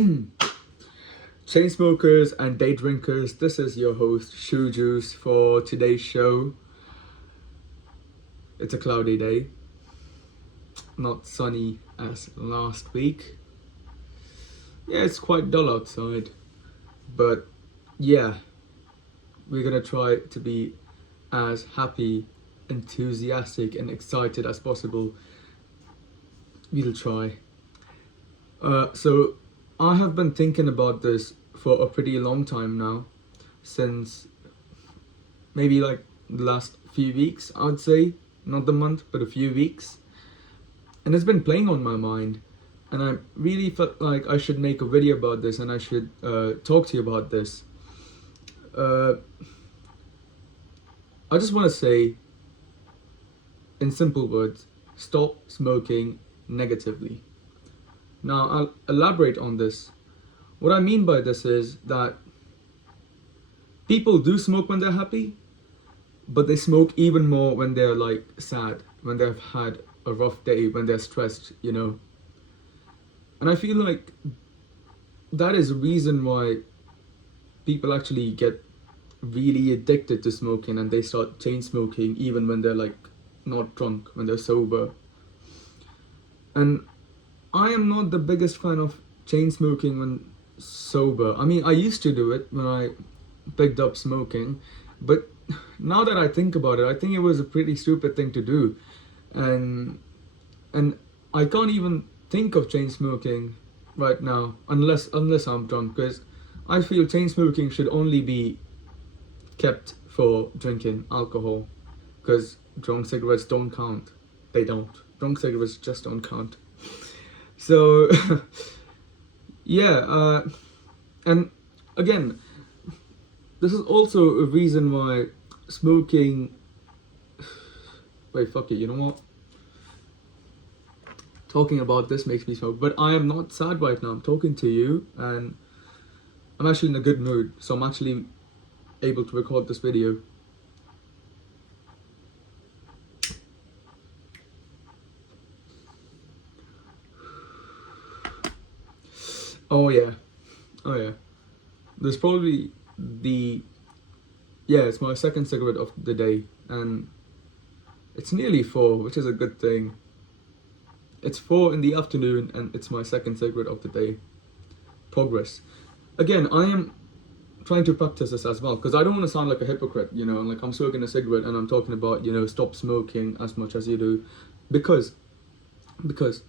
Chain smokers and day drinkers, this is your host Shoe Juice for today's show. It's a cloudy day, not sunny as last week. Yeah, it's quite dull outside, but yeah, we're gonna try to be as happy, enthusiastic, and excited as possible. We'll try. So, I have been thinking about this for a pretty long time now, since maybe like the last few weeks, I'd say. Not the month, but a few weeks. And it's been playing on my mind. And I really felt like I should make a video about this and I should talk to you about this. Uh, I just want to say, in simple words, stop smoking negatively. Now, I'll elaborate on this. What I mean by this is that people do smoke when they're happy, but they smoke even more when they're like sad, when they've had a rough day, when they're stressed. And I feel like that is a reason why people actually get really addicted to smoking and they start chain smoking even when they're like not drunk, when they're sober. And I am not the biggest fan of chain smoking when sober. I mean, I used to do it when I picked up smoking, but now that I think about it, I think it was a pretty stupid thing to do. And and I can't even think of chain smoking right now unless I'm drunk, because I feel chain smoking should only be kept for drinking alcohol, because drunk cigarettes don't count. They don't. Drunk cigarettes just don't count. So yeah, and again, this is also a reason why smoking. Wait, fuck it. You know what? Talking about this makes me smoke, but I am not sad right now. I'm talking to you, and I'm actually in a good mood, so I'm actually able to record this video. Oh yeah, oh yeah. There's probably the yeah. It's my second cigarette of the day, and it's nearly 4, which is a good thing. It's 4 in the afternoon, and it's my second cigarette of the day. Progress. Again, I am trying to practice this as well, because I don't want to sound like a hypocrite. Like I'm smoking a cigarette and I'm talking about stop smoking as much as you do, because because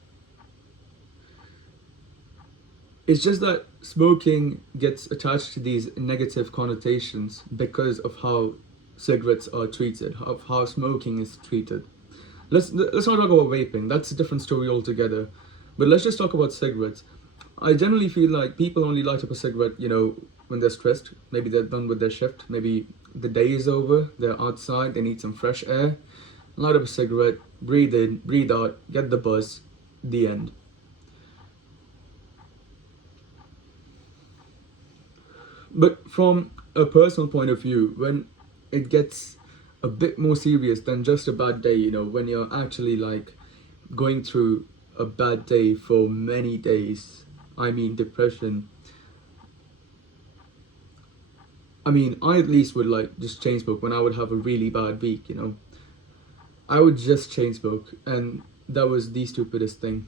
it's just that smoking gets attached to these negative connotations because of how cigarettes are treated, of how smoking is treated. Let's not talk about vaping. That's a different story altogether. But let's just talk about cigarettes. I generally feel like people only light up a cigarette, when they're stressed. Maybe they're done with their shift. Maybe the day is over. They're outside. They need some fresh air. Light up a cigarette. Breathe in. Breathe out. Get the buzz. The end. But from a personal point of view, when it gets a bit more serious than just a bad day, when you're actually like going through a bad day for many days, I mean depression. I mean, I at least would like just chain smoke when I would have a really bad week. I would just chain smoke, and that was the stupidest thing.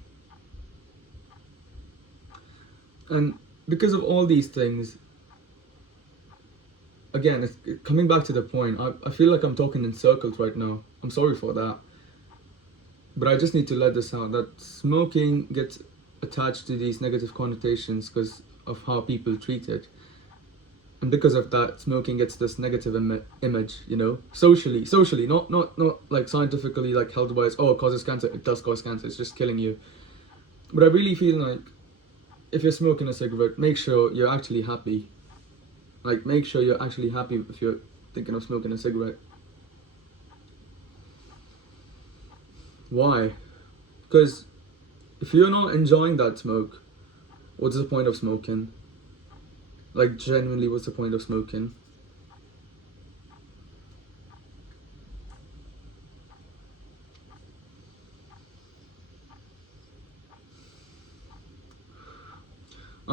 And because of all these things, again, it's coming back to the point. I feel like I'm talking in circles right now. I'm sorry for that. But I just need to let this out, that smoking gets attached to these negative connotations because of how people treat it. And because of that, smoking gets this negative image, socially, not like scientifically, like health wise. Oh, it causes cancer. It does cause cancer. It's just killing you. But I really feel like if you're smoking a cigarette, make sure you're actually happy. Like, make sure you're actually happy if you're thinking of smoking a cigarette. Why? Because if you're not enjoying that smoke, what's the point of smoking? Like, genuinely, what's the point of smoking?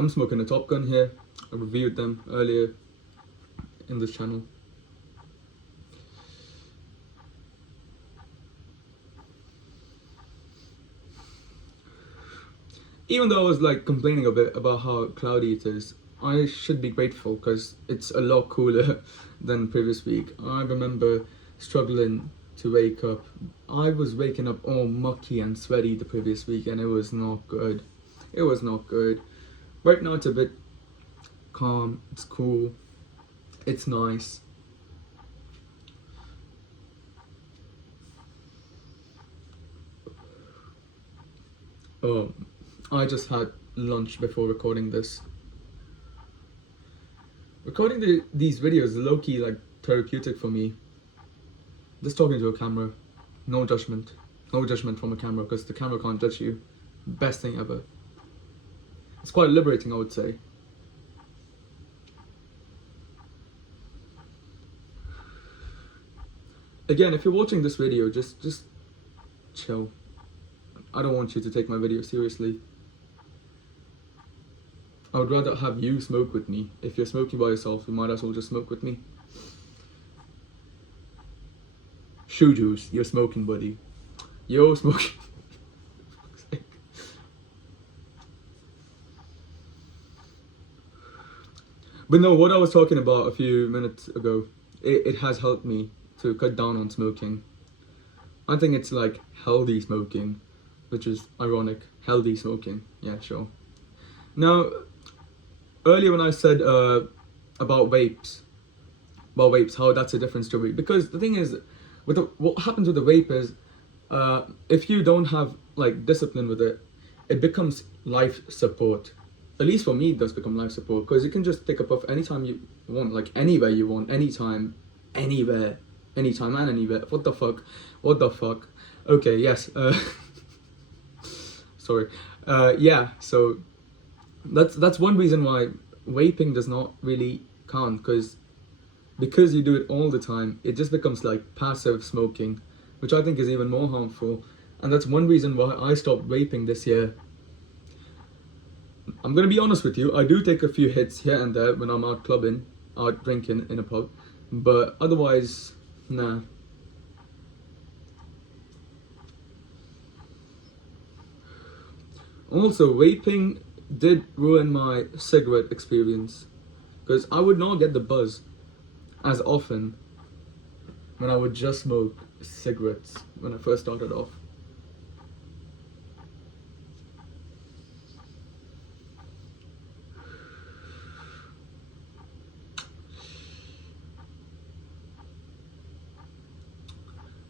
I'm smoking a Top Gun here. I reviewed them earlier in this channel. Even though I was like complaining a bit about how cloudy it is, I should be grateful because it's a lot cooler than previous week. I remember struggling to wake up. I was waking up all mucky and sweaty the previous week, and it was not good. It was not good. Right now it's a bit calm, it's cool, it's nice. Oh, I just had lunch before recording this. Recording these videos is low-key like therapeutic for me. Just talking to a camera, no judgment. No judgment from a camera because the camera can't judge you. Best thing ever. It's quite liberating, I would say. Again, if you're watching this video, just chill. I don't want you to take my video seriously. I would rather have you smoke with me. If you're smoking by yourself, you might as well just smoke with me. Shoe juice, you're smoking, buddy. You're smoking. But no, what I was talking about a few minutes ago, it has helped me to cut down on smoking. I think it's like healthy smoking, which is ironic. Healthy smoking, yeah, sure. Now, earlier when I said about vapes, how that's a different story. Because the thing is, what happens with the vape is, if you don't have like discipline with it, it becomes life support. At least for me, it does become life support because you can just take a puff anytime you want, like anywhere you want, anytime, anywhere, anytime and anywhere. What the fuck? What the fuck? Okay, yes. Sorry. Yeah. So that's one reason why vaping does not really count because you do it all the time, it just becomes like passive smoking, which I think is even more harmful. And that's one reason why I stopped vaping this year. I'm gonna be honest with you, I do take a few hits here and there when I'm out clubbing, out drinking in a pub, but otherwise, nah. Also, vaping did ruin my cigarette experience because I would not get the buzz as often when I would just smoke cigarettes when I first started off.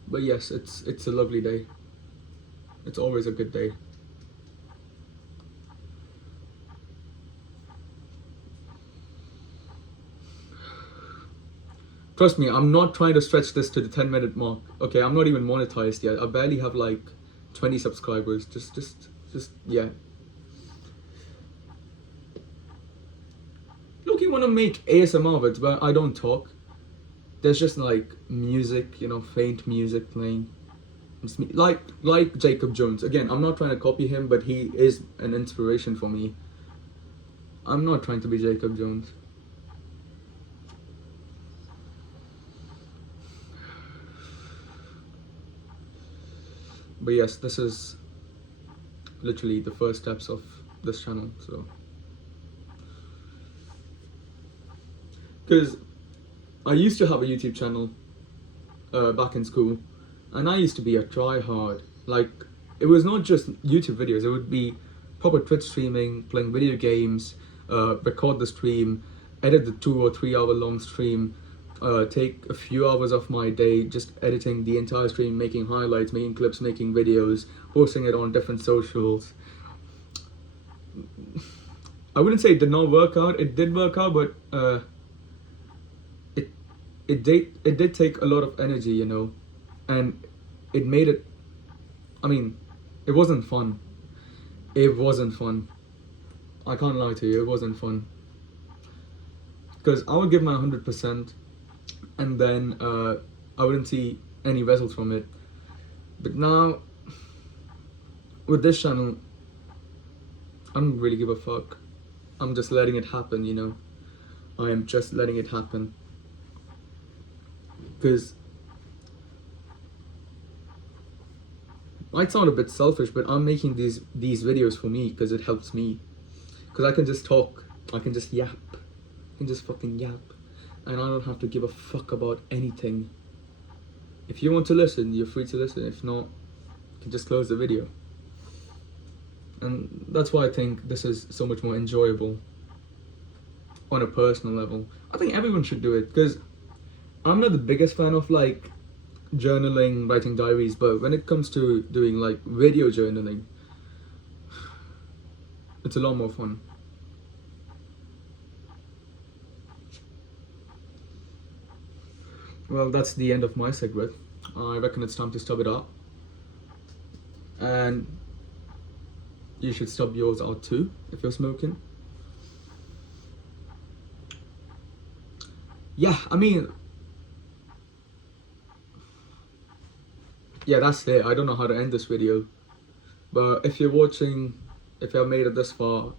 But yes, it's a lovely day. It's always a good day. Trust me, I'm not trying to stretch this to the 10-minute mark. Okay, I'm not even monetized yet. I barely have like 20 subscribers. Just yeah. Look, you want to make ASMR vids where I don't talk. There's just like music, you know, faint music playing. Like Jacob Jones. Again, I'm not trying to copy him, but he is an inspiration for me. I'm not trying to be Jacob Jones. But yes, this is literally the first steps of this channel, so. Because I used to have a YouTube channel back in school, and I used to be a try-hard. Like, it was not just YouTube videos, it would be proper Twitch streaming, playing video games, record the stream, edit the 2 or 3 hour long stream, take a few hours of my day just editing the entire stream, making highlights, making clips, making videos, posting it on different socials. I wouldn't say it did not work out, it did work out, but it did take a lot of energy, you know, and it made it, I mean, it wasn't fun. It wasn't fun. I can't lie to you, it wasn't fun. Because I would give my 100%, and then I wouldn't see any results from it. But now, with this channel, I don't really give a fuck. I'm just letting it happen, you know. I am just letting it happen. Because might sound a bit selfish, but I'm making these videos for me because it helps me. Because I can just talk, I can just yap, I can just fucking yap, and I don't have to give a fuck about anything. If you want to listen, you're free to listen. If not, you can just close the video. And that's why I think this is so much more enjoyable on a personal level. I think everyone should do it, because I'm not the biggest fan of like journaling, writing diaries, but when it comes to doing like video journaling, it's a lot more fun. Well, that's the end of my cigarette. I reckon it's time to stub it out. And you should stub yours out too if you're smoking. Yeah, I mean, yeah, that's it. I don't know how to end this video. But if you're watching, if you have made it this far,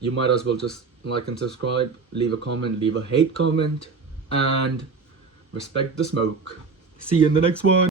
you might as well just like and subscribe, leave a comment, leave a hate comment, and respect the smoke. See you in the next one.